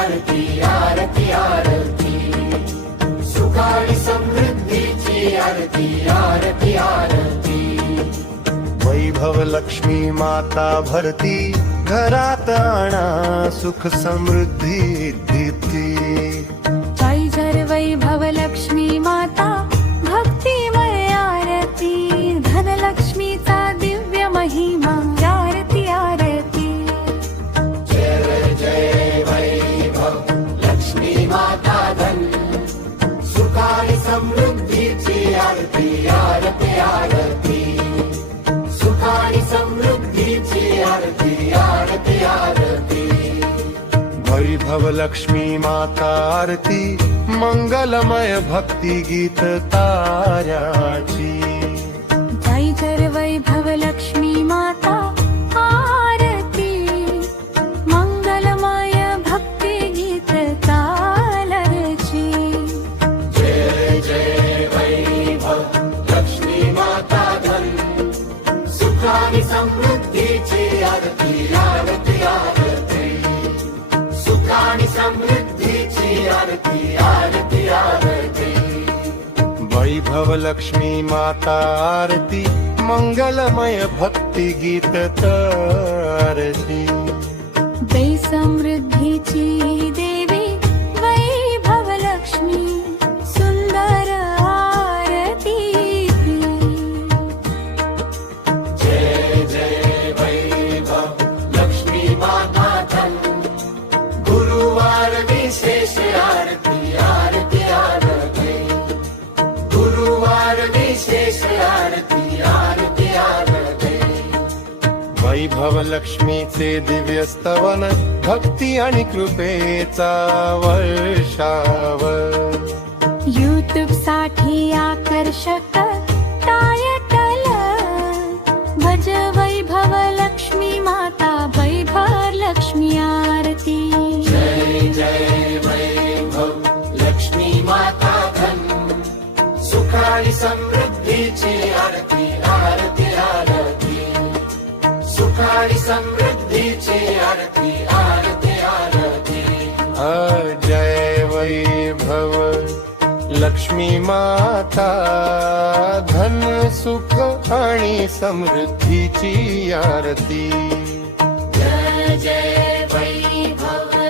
आरती आरती आरती, सुखानी समृद्धीची आरती आरती आरती। वैभव लक्ष्मी माता भरती, घरात आणा सुख समृद्धी दीप्ती। जय जय वैभव लक्ष्मी माता, भक्तिमय आरती, धनलक्ष्मीचा दिव्य महिमा आरती आरती। जय जय वैभव लक्ष्मी माता धन, सुखानी समृद्धीची आरती आरती आरती, सुखानी समृद्धीची आरती आरती आरती। वैभव लक्ष्मी माता आरती, मंगलमय भक्ती गीत ताऱ्याची। जय जय वैभव लक्ष्मी माता आरती, मंगलमय भक्ती गीत तालची। जय जय वैभव लक्ष्मी माता धन, सुखानी समृद्धीची आरती आरती आरती, सुखानी समृद्धीची आरती आरती आरती। वैभव लक्ष्मी माता आरती, मंगलमय भक्ती गीत तारती। दै समृद्धीची देवी वैभव लक्ष्मी, सुंदर आरती। जय जय वैभव लक्ष्मी माता धन, गुरुवार विशेष आरती आरती आरती, गुरुवार विशेष आरती आरती आरती। वैभव लक्ष्मीचे दिव्य स्तवन, भक्ती आणि कृपेचा वर्षाव। यूट्यूब साठी आकर्षक टायटल, भज वैभव लक्ष्मी माता, वैभव लक्ष्मी आरती। जय जय वैभव लक्ष्मी माता धन, सुखानी समृद्धीची आरती आरती आरती, सुखानी समृद्धीची आरती आरती आरती। जय वैभव लक्ष्मी माता, धन सुख आणि समृद्धीची आरती। जय जय